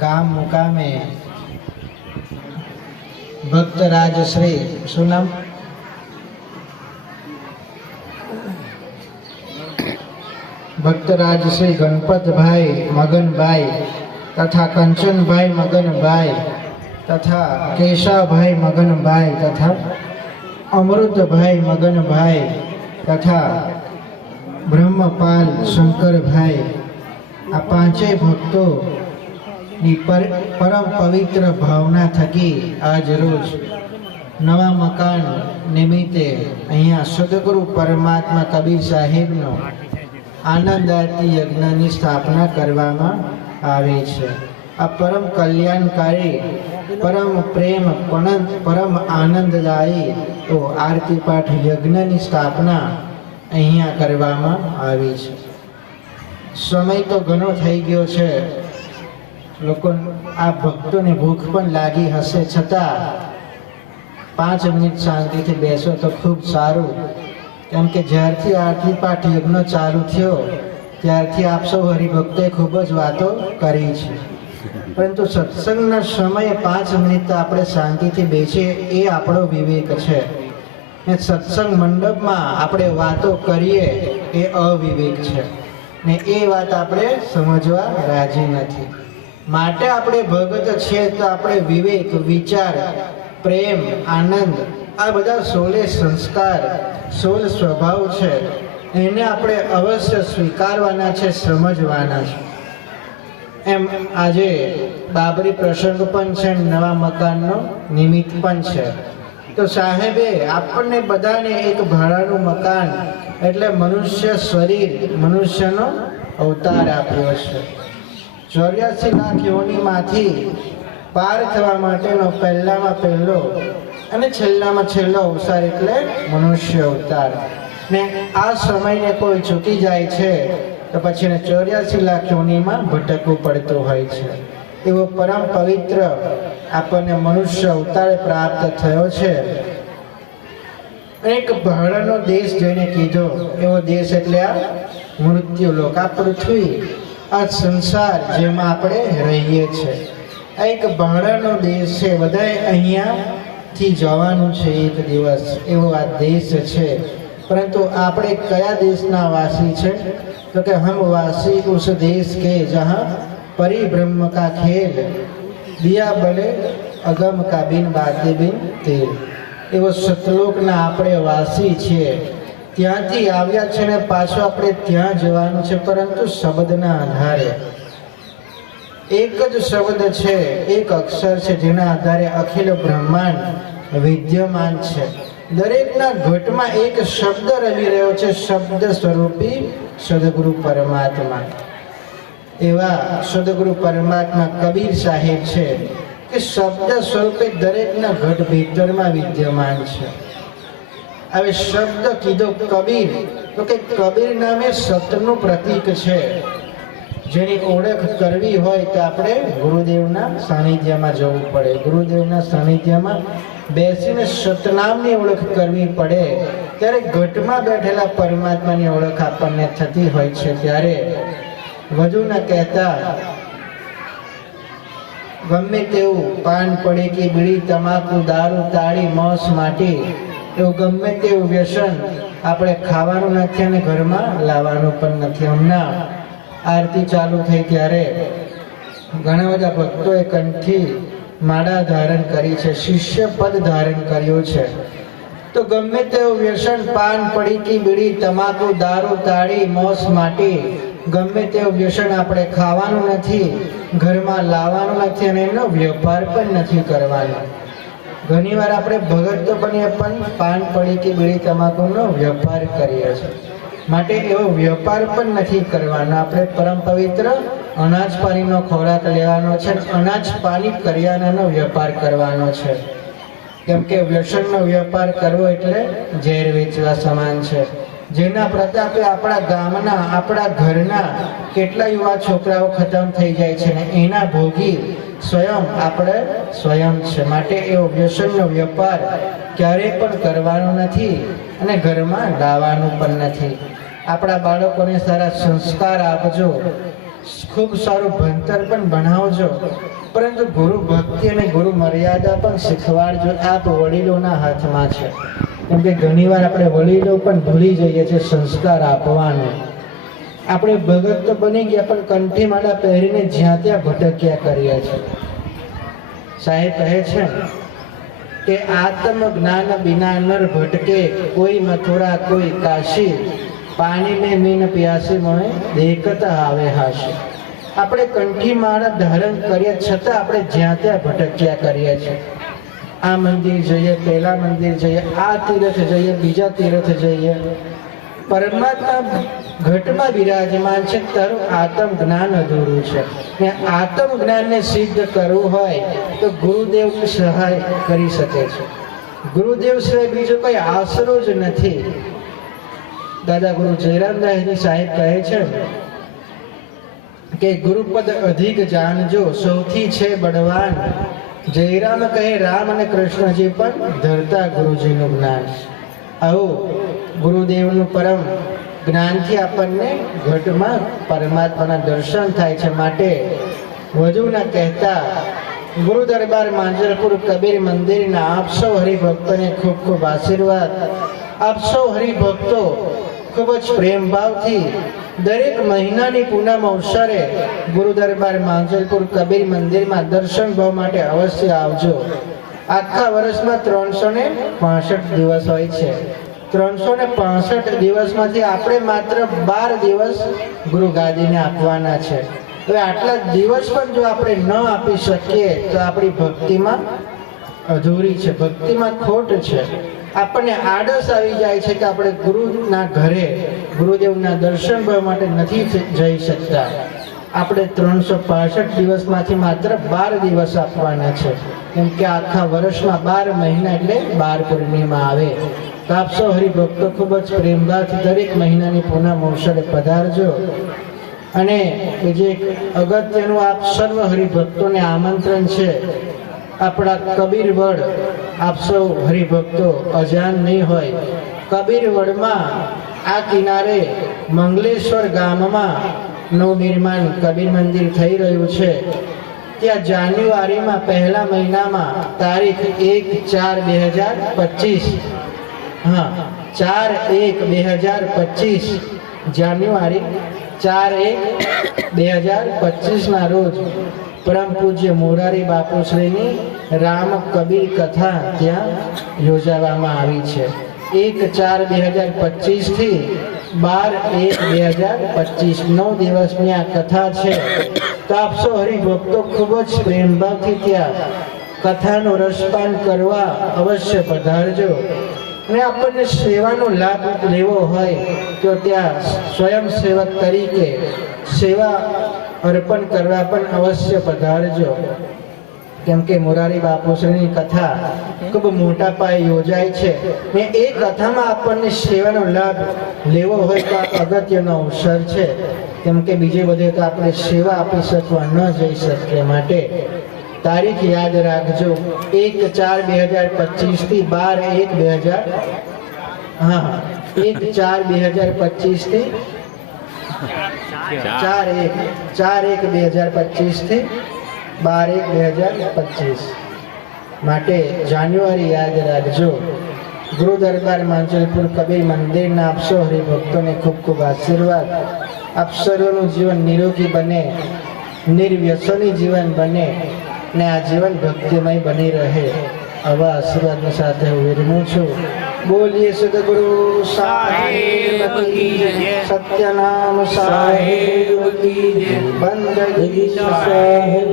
ગામ મુકામે ભક્તરાજ શ્રી શું નામ ભક્તરાજ શ્રી ગણપતભાઈ મગનભાઈ તથા કંચનભાઈ મગનભાઈ તથા કેશવભાઈ મગનભાઈ તથા અમૃતભાઈ મગનભાઈ તથા બ્રહ્મપાલ શંકરભાઈ આ પાંચેય ભક્તોની પરમ પવિત્ર ભાવના થકી આજ રોજ નવા મકાન નિમિત્તે અહીંયા સદગુરુ પરમાત્મા કબીર સાહેબનો આનંદ આરતી યજ્ઞની સ્થાપના કરવામાં આવે છે। આ પરમ કલ્યાણકારી પરમ પ્રેમ પરમ આનંદદાયી તો આરતી પાઠ યજ્ઞની સ્થાપના અહીંયા કરવામાં આવી છે। સમય તો ઘણો થઈ ગયો છે, લોકો આ ભક્તોને ભૂખ પણ લાગી હશે, છતાં 5 મિનિટ શાંતિથી બેસો તો ખૂબ સારું, કેમ કે જ્યારથી આરતી પાઠ યજ્ઞ ચાલુ થયો ત્યારથી આપ સૌ હરિભક્તોએ ખૂબ જ વાતો કરી છે, પરંતુ સત્સંગના સમયે 5 મિનિટ આપણે શાંતિથી બેસીએ એ આપણો વિવેક છે, ને સત્સંગ મંડપમાં આપણે વાતો કરીએ એ અવિવેક છે, ને એ વાત આપણે સમજવા રાજી નથી। માટે આપણે ભગત છે તો આપણે વિવેક, વિચાર, પ્રેમ, આનંદ આ બધા 16 સંસ્કાર 16 સ્વભાવ છે એને આપણે અવશ્ય સ્વીકારવાના છે, સમજવાના છે। એમ આજે બાબરી પ્રસંગ પણ છે, નવા મકાનનો નિમિત્ત પણ છે, તો સાહેબે આપણને બધાને એક ભાડાનું મકાન એટલે મનુષ્ય શરીર, મનુષ્યનો અવતાર આપ્યો છે। 84 લાખ યોનિમાંથી પાર થવા માટેનો પહેલામાં પહેલો અને છેલ્લામાં છેલ્લો અવતાર એટલે મનુષ્ય અવતાર, ને આ સમયને કોઈ ચૂકી જાય છે તો પછી 84 લાખ યોનિમાં ભટકવું પડતું હોય છે। એવો પરમ પવિત્ર આપણને મનુષ્ય અવતાર પ્રાપ્ત થયો છે। એક ભાડાનો દેશ જેને કીધો એવો દેશ એટલે આ મૃત્યુલોક, આ પૃથ્વી, આ સંસાર જેમાં આપણે રહીએ છીએ, આ એક ભાડાનો દેશ છે। બધાએ અહીંયાથી જવાનું છે એક દિવસ, એવો આ દેશ છે। પરંતુ આપણે કયા દેશના વાસી છે? તો કે હમ વાસી ઉસ દેશ કે જહાં પરિબ્રહ્મ કા ખેલ દિયા બલે અગમ કા બિન બાતે બિન તેલ। એવો સતલોકના આપણે વાસી છીએ, ત્યાંથી આવ્યા છે ને પાછું આપણે ત્યાં જવાનું છે, પરંતુ શબ્દના આધારે। એક જ શબ્દ છે, એક અક્ષર છે જેના આધારે અખિલ બ્રહ્માંડ વિદ્યમાન છે। દરેકના ઘટમાં એક શબ્દ રમી રહ્યો છે, શબ્દ સ્વરૂપી સદગુરુ પરમાત્મા। એવા સદગુરુ પરમાત્મા કબીર સાહેબ છે કે શબ્દ સ્વરૂપે દરેકના ઘટ ભીતરમાં વિદ્યમાન છે। હવે શબ્દ કીધો કબીર, તો કે કબીર નામે સતનું પ્રતીક છે। જેની ઓળખ કરવી હોય તો આપણે ગુરુદેવના સાનિધ્યમાં જવું પડે, ગુરુદેવના સાનિધ્યમાં બેસીને સતનામની ઓળખ કરવી પડે, ત્યારે ઘટમાં બેઠેલા પરમાત્માની ઓળખ આપણને થતી હોય છે। ત્યારે વધુ ન કહેતા ગમે તેવું પાન, પડીકી, બીડી, તમાકુ, દારૂ, તાળી, મોસ, માટી એવું ગમે તેવું વ્યસન આપણે ખાવાનું નથી અને ઘરમાં લાવવાનું પણ નથી। હમણાં આરતી ચાલુ થઈ ત્યારે ઘણા બધા ભક્તોએ કંઠી માળા ધારણ કરી છે, શિષ્ય પદ ધારણ કર્યું છે, તો ગમે તેવું વ્યસન, પાન, પડીકી, બીડી, તમાકુ, દારૂ, તાળી, મોસ, માટી ગમે તેવું વ્યસન આપણે ખાવાનું નથી, ઘરમાં લાવવાનું નથી અને એનો વેપાર પણ નથી કરવાનો। ઘણીવાર આપણે ભગત તો બનીએ પણ પાન, પડીકી, બીડી, તમાકુનો વેપાર કરીએ છીએ, માટે એવો વેપાર પણ નથી કરવાનો। આપણે પરમ પવિત્ર અનાજ પાણીનો ખોરાક લેવાનો છે, અનાજ પાણી કરિયાણાનો વેપાર કરવાનો છે, કેમ કે વ્યસનનો વેપાર કરવો એટલે ઝેર વેચવા સમાન છે। જેના પ્રતાપે આપણા ગામના, આપણા ઘરના કેટલા યુવા છોકરાઓ ખતમ થઈ જાય છે ને એના ભોગી સ્વયં આપણે સ્વયં છે। માટે એવો વ્યસનનો વેપાર ક્યારેય પણ કરવાનો નથી અને ઘરમાં લાવવાનું પણ નથી। આપણા બાળકોને સારા સંસ્કાર આપજો, ખૂબ સારું ભણતર પણ ભણાવજો, પરંતુ ગુરુ ભક્તિ અને ગુરુ મર્યાદા પણ શીખવાડજો. આપ વડીલોના હાથમાં છે. કેમ કે ઘણીવાર આપણે વડીલો પણ ભૂલી જઈએ છીએ સંસ્કાર આપવાનું. આપણે ભગત તો બની ગયા પણ કંઠી માળા પહેરીને જ્યાં ત્યાં ભટક્યા કરીએ છીએ. સાહેબ કહે છે કે આત્મ જ્ઞાન બિના નર ભટકે, કોઈ મથુરા કોઈ કાશી, પાણી ને મીન પ્યાસી મોએ દેખતા આવે હાશી. આપણે કંઠી માળા ધારણ કરીએ છતાં આપણે જ્યાં ત્યાં ભટક્યા કરીએ છીએ. આ મંદિર જઈએ, પેલા મંદિર જઈએ, આ તીર્થ જઈએ, બીજા તીર્થ જઈએ. પરમાત્મા ઘટમાં બિરાજમાન છે, તારું આત્મ જ્ઞાન અધૂરું છે. ને આત્મ જ્ઞાનને સિદ્ધ કરવું હોય તો ગુરુદેવની સહાય કરી શકે છે. ગુરુદેવ સિવાય બીજો કોઈ આશરો જ નથી. દાદા ગુરુ જયરામદાસજી સાહેબ કહે છે કે ગુરુપદ અધિક જાણજો, સૌથી છે બળવાન. જયરામ કહે રામ અને કૃષ્ણજી પણ ધરતા ગુરુજીનું જ્ઞાન. આવું ગુરુદેવનું પરમ જ્ઞાનથી આપણને ઘટમાં પરમાત્માના દર્શન થાય છે. માટે વધુ ન કહેતા ગુરુ દરબાર માંજલપુર કબીર મંદિરના આપ સૌ હરિભક્તોને ખૂબ ખૂબ આશીર્વાદ. આપ સૌ હરિભક્તો ખૂબ જ પ્રેમ ભાવથી દરેક મહિનાની પૂનમ અવસરે ગુરુ દરબાર માંજલપુર કબીર મંદિરમાં દર્શન ભાવ માટે અવશ્ય આવજો. આખા વર્ષમાં 365 દિવસ હોય છે. 365 દિવસમાંથી આપણે માત્ર 12 દિવસ ગુરુ ગાદીને આપવાના છે. હવે આટલા દિવસ પણ જો આપણે ન આપી શકીએ તો આપણી ભક્તિમાં અધૂરી છે, ભક્તિમાં ખોટ છે. આપણને આળસ આવી જાય છે કે આપણે ગુરુના ઘરે ગુરુદેવના દર્શન કરવા માટે નથી જઈ શકતા. આપણે 365 દિવસમાંથી માત્ર 12 દિવસ આપવાના છે. કેમ કે આખા વર્ષમાં 12 મહિના એટલે 12 પૂર્ણિમા આવે. તો આપ સૌ હરિભક્તો ખૂબ જ પ્રેમભાવથી દરેક મહિનાની પૂનમ અવસરે પધારજો. અને બીજું એક અગત્યનું આપ સર્વ હરિભક્તોને આમંત્રણ છે. આપણા કબીરવડ આપ સૌ હરિભક્તો અજાણ નહીં હોય, કબીરવડમાં આ કિનારે મંગલેશ્વર ગામમાં નવનિર્માણ કબીર મંદિર થઈ રહ્યું છે. ત્યાં જાન્યુઆરીમાં પહેલા મહિનામાં તારીખ 1/4/2025 4/1/2025 જાન્યુઆરી 4/1/2025 ના રોજ પરમ પૂજ્ય મોરારી બાપુશ્રીની રામ કબીર કથા ત્યાં યોજાવામાં આવી છે. 1/4/2025 થી 12/1/2025 9 દિવસની આ કથા છે. તો આપ સૌ હરિભક્તો ખૂબ જ પ્રેમભાવથી ત્યાં કથાનો રસપાન કરવા અવશ્ય પધારજો. અને આપણને સેવાનો લાભ લેવો હોય તો ત્યાં સ્વયંસેવક તરીકે સેવા અર્પણ કરવા પણ અવશ્ય પધારજો. કેમ કે મોરારી બાપુશ્રીની કથા ખૂબ મોટા પાયે યોજાય છે ને એ કથામાં આપણને સેવાનો લાભ લેવો હોય તો અગત્યનો અવસર છે. કેમ કે બીજે બધે તો આપણે સેવા આપી શકવા ન જઈ શકીએ. માટે તારીખ યાદ રાખજો, 1/4/2025 થી 1/4/2025 થી 4/1/2025 થી 12/1/2025 માટે જાન્યુઆરી યાદ રાખજો. ગુરુ દરબાર માંજલપુર કબીર મંદિરના આપ સૌ હરિભક્તોને ખૂબ ખૂબ આશીર્વાદ. આપ સર્વનું જીવન નિરોગી બને, નિર્વ્યસની જીવન બને ને આ જીવન ભક્તિમય બની રહે. આવા આશીર્વાદ સાથે હું વિરમું છું. બોલીએ સદગુરુ સાહેબ કી જય, સત્યનામ સાહેબ કી જય, બંદગી સાહેબ.